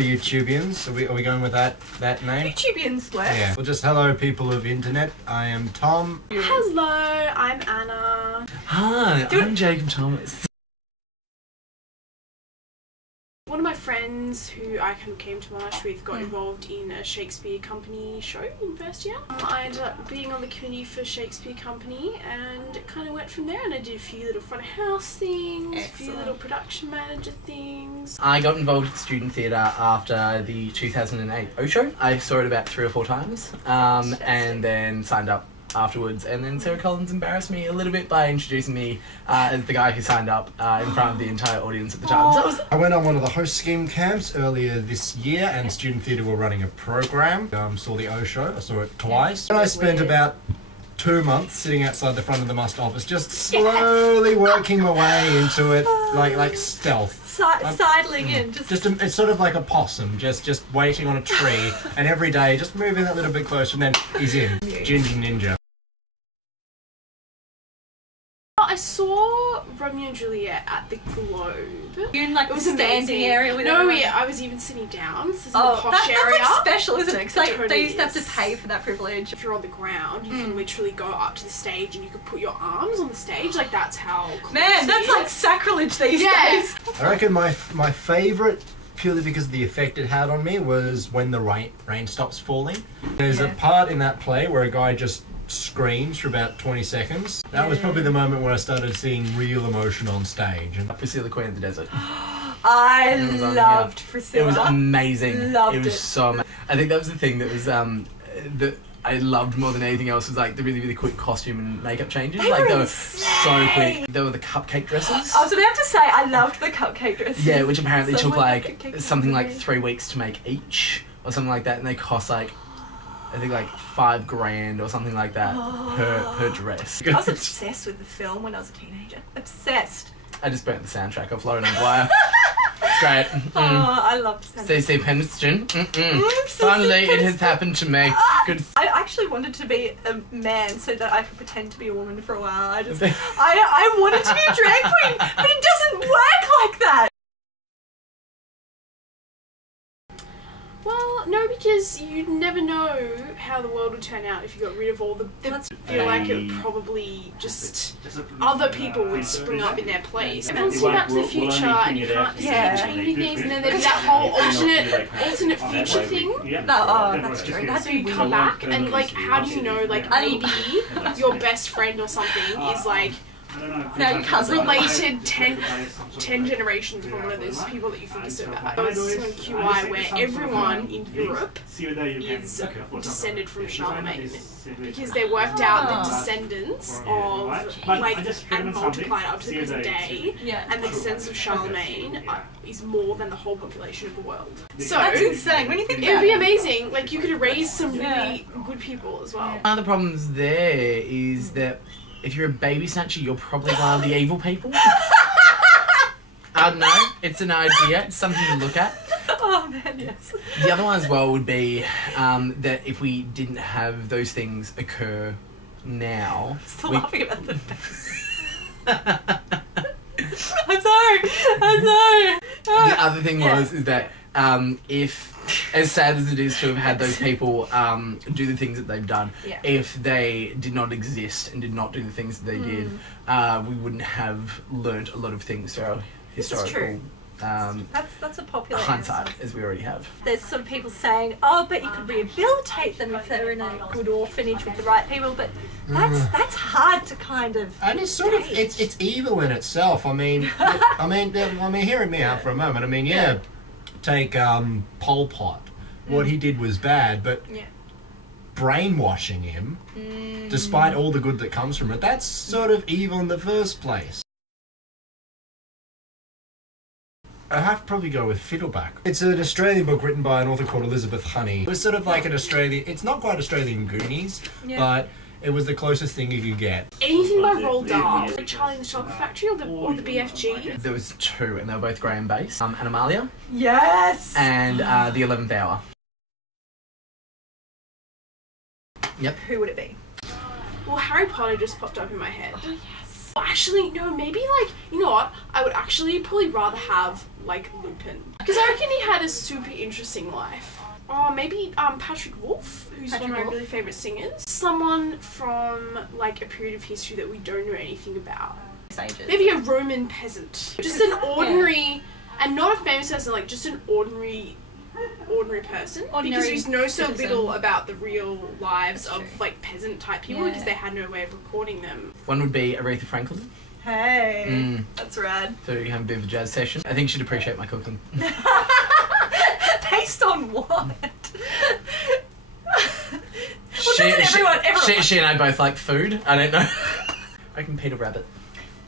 YouTubians. Are we going with that name? YouTubians, what? Yeah. Well, just hello, people of internet. I am Tom. Hello, I'm Anna. Hi, I'm Jacob Thomas. One of my friends who I kind of came to Monash with got involved in a Shakespeare Company show in first year. I ended up being on the committee for Shakespeare Company and it kind of went from there, and I did a few little front of house things, a few little production manager things. I got involved with student theatre after the 2008 O show. I saw it about 3 or 4 times and then signed up afterwards, and then Sarah Collins embarrassed me a little bit by introducing me as the guy who signed up in front of the entire audience at the time. So I went on one of the host scheme camps earlier this year, and Student Theatre were running a program. Saw the O show. I saw it twice. And I spent about 2 months sitting outside the front of the Must office, just slowly working my way into it, like stealth. Sidling in. It's sort of like a possum, just waiting on a tree, and every day just moving that little bit closer, and then he's in. Ginger Ninja. I saw Romeo and Juliet at the Globe. You're in like it was the standing area with everyone. I was even sitting down. This is in the posh area. That's like special, isn't it? Because like, Totally they used to have is. to pay for that privilege. If you're on the ground, you can literally go up to the stage and you can put your arms on the stage. Like, that's how close Man, that's it is. like sacrilege these days. I reckon my favourite, purely because of the effect it had on me, was when the rain stops falling. There's a part in that play where a guy just screams for about 20 seconds. That was probably the moment where I started seeing real emotion on stage. And Priscilla, Queen of the Desert. I loved Priscilla. It was amazing. Loved it. Was so amazing. I think that was the thing that was that I loved more than anything else, was like the really quick costume and makeup changes. They were so quick. There were the cupcake dresses. I was about to say I loved the cupcake dresses. Yeah, which apparently took like cupcakes something like 3 weeks to make each, or something like that, and they cost like, I think like $5,000 or something like that per dress. I was obsessed with the film when I was a teenager. Obsessed. I just burnt the soundtrack off Lauren and Dwyer. It's great. Oh, I loved Stacey Peniston. Finally, it has happened to me. Good. I actually wanted to be a man so that I could pretend to be a woman for a while. I wanted to be a drag queen, but it doesn't work like that. Well, no, because you'd never know how the world would turn out if you got rid of all the... I feel like it would probably just... Other people would spring up in their place. Everyone's seen Back to the Future and you can't just keep changing things, and then there'd be that whole alternate future thing. No, that's true. That's so you come back and like, how do you know, like, maybe your best friend or something is like... No, your cousin. Related 10 generations from one of those people that you think is so bad. There was some QI where everyone in Europe is descended from Charlemagne, because they worked out the descendants of, like, and multiplied up to the present day, and the descendants of Charlemagne is more than the whole population of the world. So that's insane. When you think it would be amazing. Like, you could raise some really good people as well. One of the problems there is that if you're a baby snatcher, you're probably one of the evil people. I don't know. It's an idea. It's something to look at. Oh man, yes. The other one as well would be that if we didn't have those things occur now... Still laughing about the I'm sorry. The other thing is that if, as sad as it is to have had those people do the things that they've done, if they did not exist and did not do the things that they did, we wouldn't have learnt a lot of things through our historical that's a popular hindsight, answer. as we already have. There's some people saying, oh, but you could rehabilitate them if they're in a good orphanage with the right people, but that's hard to kind of... And it's sort of, it's evil in itself. I mean, hearing me out for a moment, I mean, take Pol Pot. What he did was bad, but brainwashing him, despite all the good that comes from it, that's sort of evil in the first place. I have to probably go with Fiddleback. It's an Australian book written by an author called Elizabeth Honey. It was sort of like an Australian... It's not quite Australian Goonies, but it was the closest thing you could get. Anything by Roald Dahl, like Charlie and the Chocolate Factory or the BFG. There was 2, and they were both Graham-based. Animalia. Yes! And The 11th Hour. Yep. Who would it be? Well, Harry Potter just popped up in my head. Oh, yes. Well, actually, no, maybe, like, you know what? I would actually probably rather have, like, Lupin. Because I reckon he had a super interesting life. Oh, maybe Patrick Wolf, who's one of my really favourite singers. Someone from like a period of history that we don't know anything about. Maybe a Roman peasant. Just an ordinary, and not a famous person, like just an ordinary person. Because we know so little about the real lives of like peasant type people because they had no way of recording them. One would be Aretha Franklin. Hey, that's rad. So you can have a bit of a jazz session. I think she'd appreciate my cooking. Based on what? She and I both like food. I don't know. I reckon Peter Rabbit.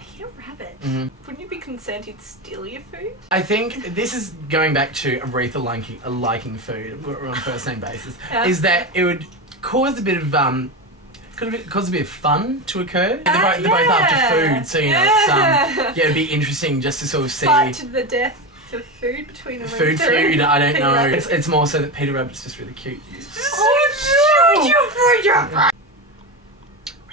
Peter Rabbit? Mm-hmm. Wouldn't you be concerned he'd steal your food? I think this is going back to Aretha liking food on a first name basis. Is that it would cause a bit of cause a bit of fun to occur. They're both after food, so you know it's it'd be interesting just to sort of see. Fight to the death for food between the food. I don't know. It's more so that Peter Rabbit's just really cute.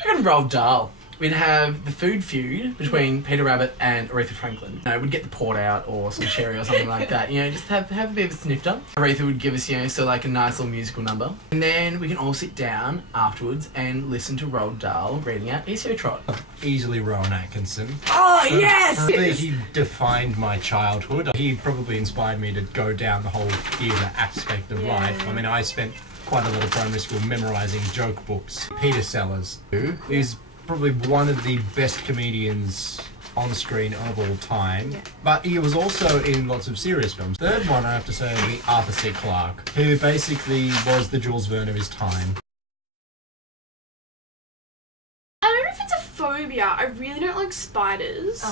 And Roald Dahl. We'd have the food feud between Peter Rabbit and Aretha Franklin. You know, we'd get the port out or some sherry or something like that. You know, just have a bit of a snifter. Aretha would give us, you know, so like a nice little musical number. And then we can all sit down afterwards and listen to Roald Dahl reading out Easy Trot. Easily Rowan Atkinson. Oh, yes! Probably he defined my childhood. He probably inspired me to go down the whole theatre aspect of life. I mean, I spent quite a lot of primary school memorising joke books. Peter Sellers, who is probably one of the best comedians on screen of all time, but he was also in lots of serious films. Third one I have to say would be Arthur C. Clarke, who basically was the Jules Verne of his time. I don't know if it's a phobia. I really don't like spiders.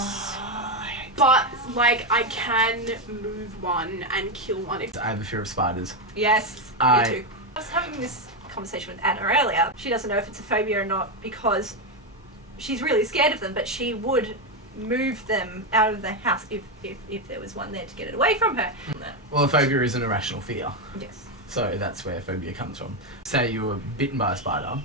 But, like, I can move one and kill one if... I have a fear of spiders. Yes, me too. I was having this conversation with Anna earlier. She doesn't know if it's a phobia or not because she's really scared of them, but she would move them out of the house if there was one there to get it away from her. Well, a phobia is an irrational fear. Yes. So that's where phobia comes from. Say you were bitten by a spider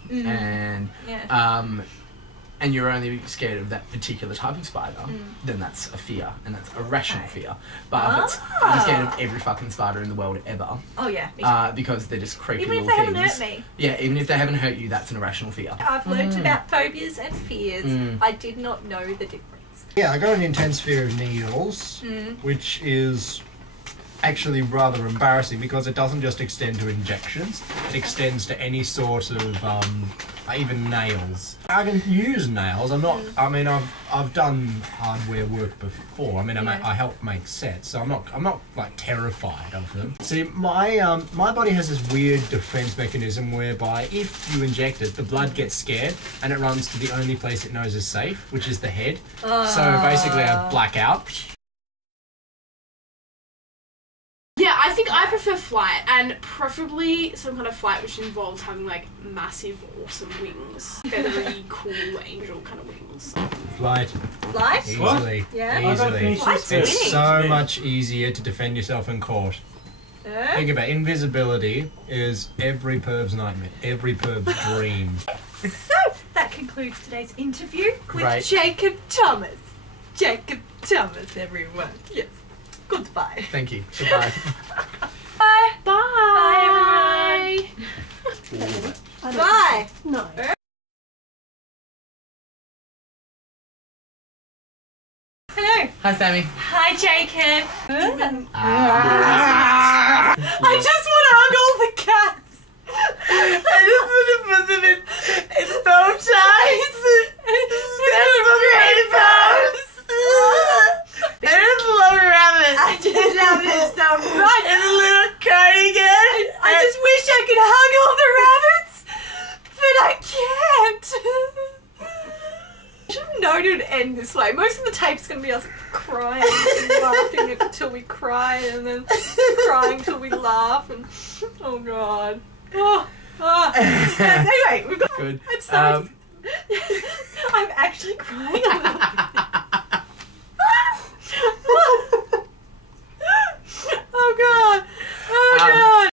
and you're only scared of that particular type of spider, then that's a fear, and that's a rational fear. But I'm scared of every fucking spider in the world ever. Oh yeah. Because they're just creepy even little things. Even if they haven't hurt me. Yeah, even if they haven't hurt you, that's an irrational fear. I've learned about phobias and fears. I did not know the difference. Yeah, I got an intense fear of needles, which is actually rather embarrassing because it doesn't just extend to injections, it extends to any sort of even nails. I can use nails. I'm not. I mean, I've done hardware work before. I mean, I help make sets, so I'm not like terrified of them. See, my body has this weird defense mechanism whereby if you inject it, the blood gets scared and it runs to the only place it knows is safe, which is the head. So basically, I black out. Yeah, I think I prefer flight, and preferably some kind of flight which involves having like massive, awesome wings. Feathery, cool, angel kind of wings. Flight. Flight? Easily. Yeah. Easily. Flight's It's so much easier to defend yourself in court. Think about it. Invisibility is every perv's nightmare, every perv's dream. So, that concludes today's interview with Great. Jacob Thomas. Jacob Thomas, everyone. Yes. Goodbye. Thank you. Goodbye. Bye. Bye. Bye, everyone. Bye. No. Hello. Hi, Sammy. Hi, Jacob. I just want to hug all the cats. I just want to put them in bow ties. That's headphones. I just love rabbits. I just love it so much. And a little cardigan. I just wish I could hug all the rabbits, but I can't. I should have known it would end this way. Most of the tape's going to be us crying and laughing until we cry and then crying till we laugh. And oh, God. Anyway, we've got... Good. I'm sorry. I'm actually crying a little bit. Oh, God. Oh, God.